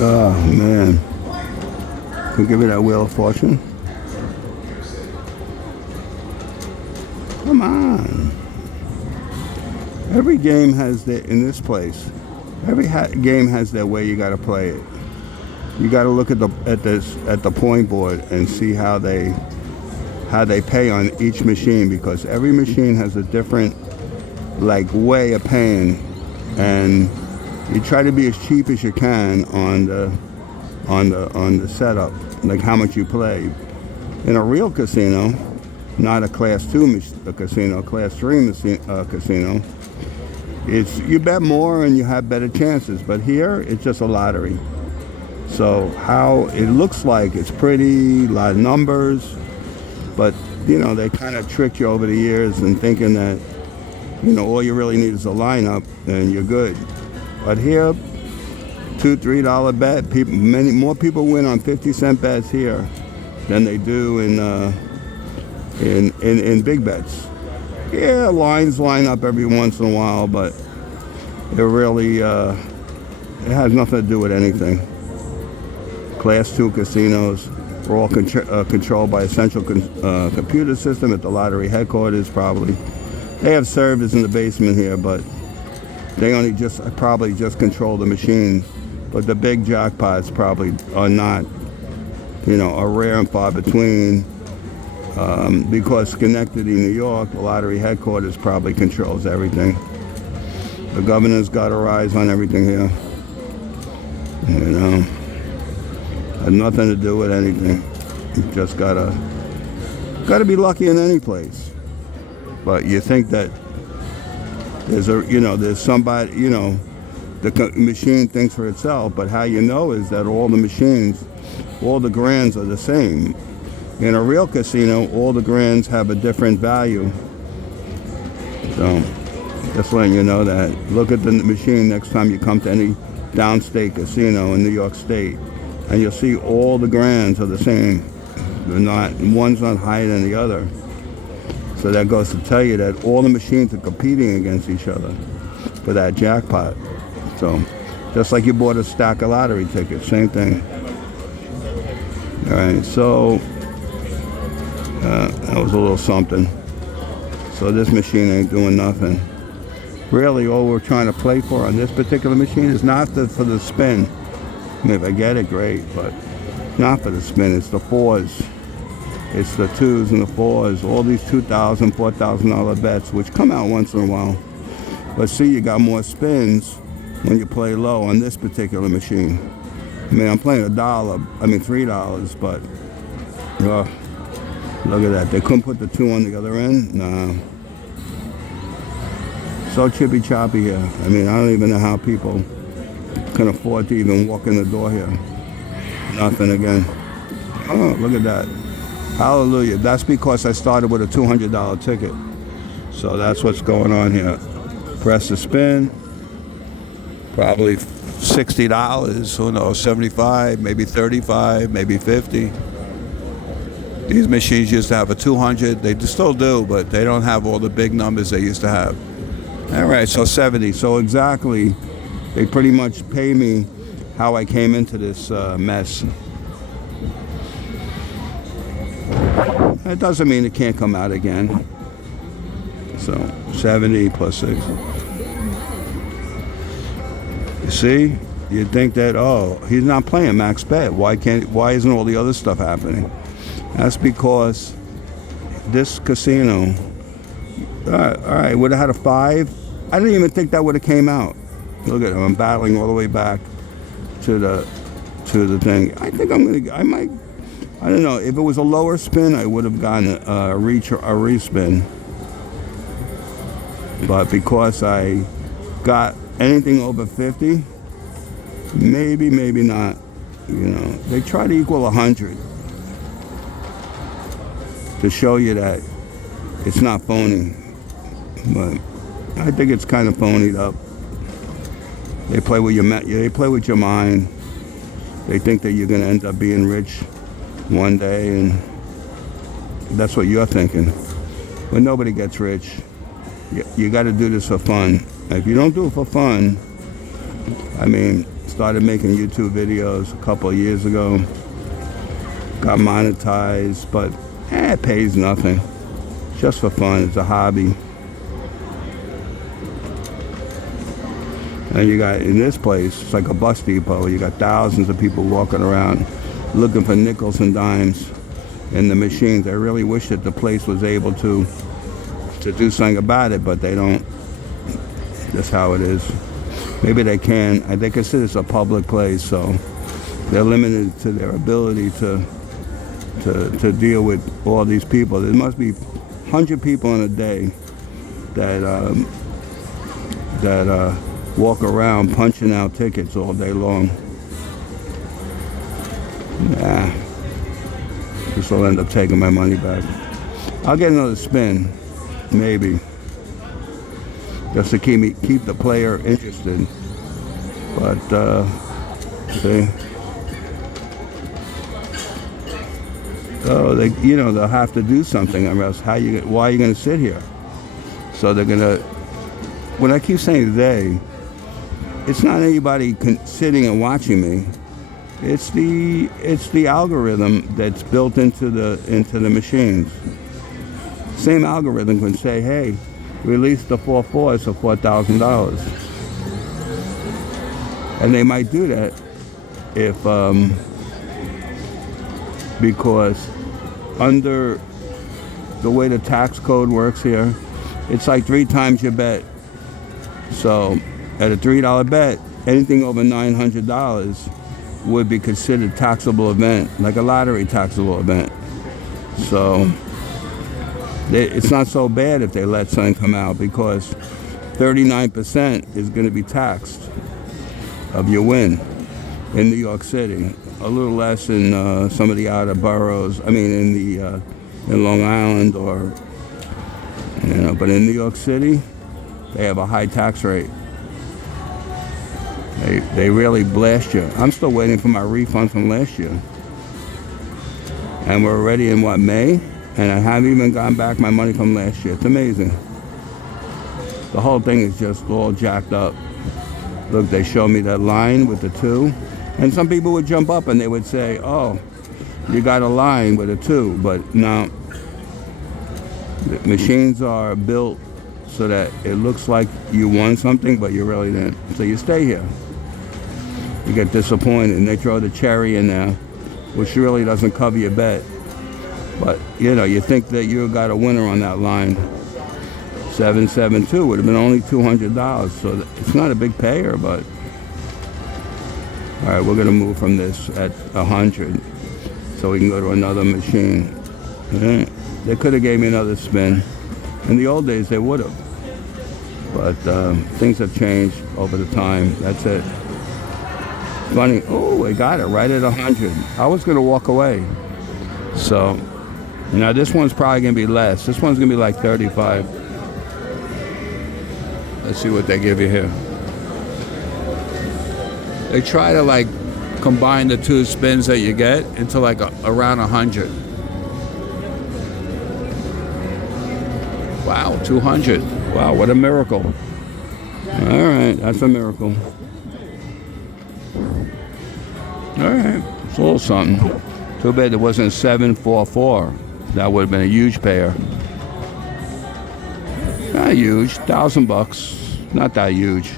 Oh, man. Can we give you that Wheel of Fortune? Come on. Every game has in this place. Every game has their way you got to play it. You got to look at the point board and see how they pay on each machine, because every machine has a different way of paying, and you try to be as cheap as you can on the setup, like how much you play. In a real casino, not a class 2 casino, class 3 casino, you bet more and you have better chances. But here, it's just a lottery. So how it looks like it's pretty, a lot of numbers, but they kind of tricked you over the years and thinking that all you really need is a lineup and you're good. But here, $2, $3 bet, many more people win on 50-cent bets here than they do in big bets. Yeah, lines line up every once in a while, but it really it has nothing to do with anything. Class 2 casinos are all controlled by a central computer system at the lottery headquarters, probably. They have servers in the basement here, but they only probably just control the machines. But the big jackpots probably are not, are rare and far between, because Schenectady, New York, the lottery headquarters probably controls everything. The governor's got her eyes on everything here. Had nothing to do with anything. You just gotta be lucky in any place. But you think that there's somebody, the machine thinks for itself, but how you know is that all the machines, all the grands are the same. In a real casino, all the grands have a different value. So, just letting you know that. Look at the machine next time you come to any downstate casino in New York State, and you'll see all the grands are the same. One's not higher than the other. So that goes to tell you that all the machines are competing against each other for that jackpot. So, just like you bought a stack of lottery tickets, same thing. All right, so that was a little something. So this machine ain't doing nothing. Really, all we're trying to play for on this particular machine is not for the spin. I mean, if I get it, great, but not for the spin. It's the fours. It's the 2s and the 4s. All these $2,000, $4,000 bets, which come out once in a while. But see, you got more spins when you play low on this particular machine. I mean, I'm playing $3, but look at that. They couldn't put the 2 on the other end? Nah. So chippy choppy here. I mean, I don't even know how people can afford to even walk in the door here. Nothing again. Oh, look at that. Hallelujah. That's because I started with a $200 ticket. So that's what's going on here. Press the spin. Probably $60, who knows, 75, maybe 35, maybe 50. These machines used to have a 200. They still do, but they don't have all the big numbers they used to have. All right, so 70. So exactly, they pretty much pay me how I came into this mess. It doesn't mean it can't come out again. So 70 plus 6. You see, you'd think that, he's not playing max bet. Why isn't all the other stuff happening? That's because this casino, all right, would have had a 5. I didn't even think that would have came out. Look at him, I'm battling all the way back to the thing. I think I might, I don't know, if it was a lower spin, I would have gotten a respin. But because I got anything over 50, maybe not. They try to equal 100 to show you that it's not phony. But I think it's kind of phonied up. They play with your mind. They think that you're going to end up being rich one day, and that's what you're thinking. But nobody gets rich. You got to do this for fun. If you don't do it for fun, I mean, Started making YouTube videos a couple of years ago. Got monetized, but it pays nothing. Just for fun. It's a hobby. And you got, in this place, it's like a bus depot. You got thousands of people walking around looking for nickels and dimes in the machines. I really wish that the place was able to do something about it, but they don't. That's how it is. Maybe they can. They consider this a public place, so they're limited to their ability to deal with all these people. There must be 100 people in a day that walk around punching out tickets all day long. Nah, this will end up taking my money back. I'll get another spin, maybe, just to keep the player interested. But see, so they'll have to do something, or else why are you gonna sit here? So they're gonna. When I keep saying they, it's not anybody sitting and watching me. It's the algorithm that's built into the machines. Same algorithm can say, hey, release the 4/4s for $4,000, and they might do that if because under the way the tax code works here, it's like 3 times your bet. So at a $3 bet, anything over $900 would be considered taxable event, like a lottery taxable event. So it's not so bad if they let something come out, because 39% is going to be taxed of your win in New York City. A little less in some of the outer boroughs. I mean, in Long Island, or but in New York City, they have a high tax rate. They really blast you. I'm still waiting for my refund from last year. And we're already in, May? And I haven't even gotten back my money from last year. It's amazing. The whole thing is just all jacked up. Look, they show me that line with the 2. And some people would jump up and they would say, oh, you got a line with a 2. But no, the machines are built so that it looks like you won something, but you really didn't. So you stay here. You get disappointed, and they throw the cherry in there, which really doesn't cover your bet. But, you think that you got a winner on that line. 772 would have been only $200, so it's not a big payer, but... All right, we're going to move from this at 100, so we can go to another machine. Right. They could have gave me another spin. In the old days, they would have. But things have changed over the time. That's it. Funny. Oh, I got it right at 100. I was going to walk away. So, this one's probably going to be less. This one's going to be like 35. Let's see what they give you here. They try to combine the 2 spins that you get into around 100. Wow, 200. Wow, what a miracle. All right, that's a miracle. All right, it's a little something. Too bad there wasn't 744. That would have been a huge payer. Not huge, $1,000. Not that huge.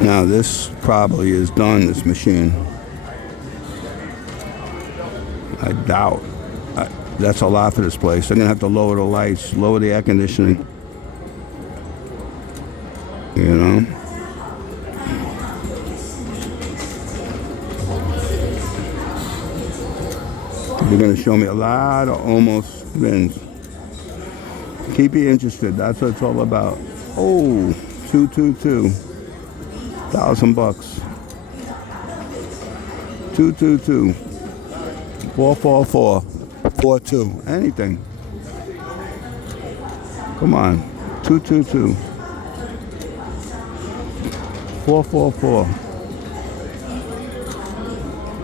Now this probably is done, this machine. I doubt. That's a lot for this place. They're going to have to lower the lights, lower the air conditioning. They're going to show me a lot of almost spins. Keep you interested. That's what it's all about. Oh, 222. $1,000. 222. 444. 42. Anything. Come on. 222. 444.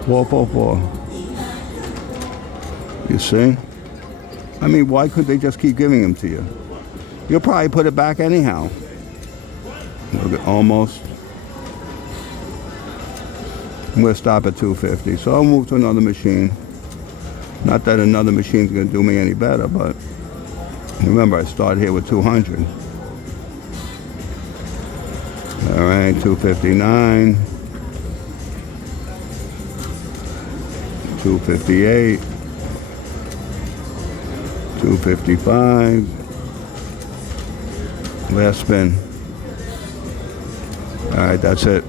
444. You see? I mean, why couldn't they just keep giving them to you? You'll probably put it back anyhow. Look at almost. I'm going to stop at 250. So I'll move to another machine. Not that another machine's going to do me any better, but remember, I started here with 200. All right, 259. 258. 255. Last spin. All right, that's it.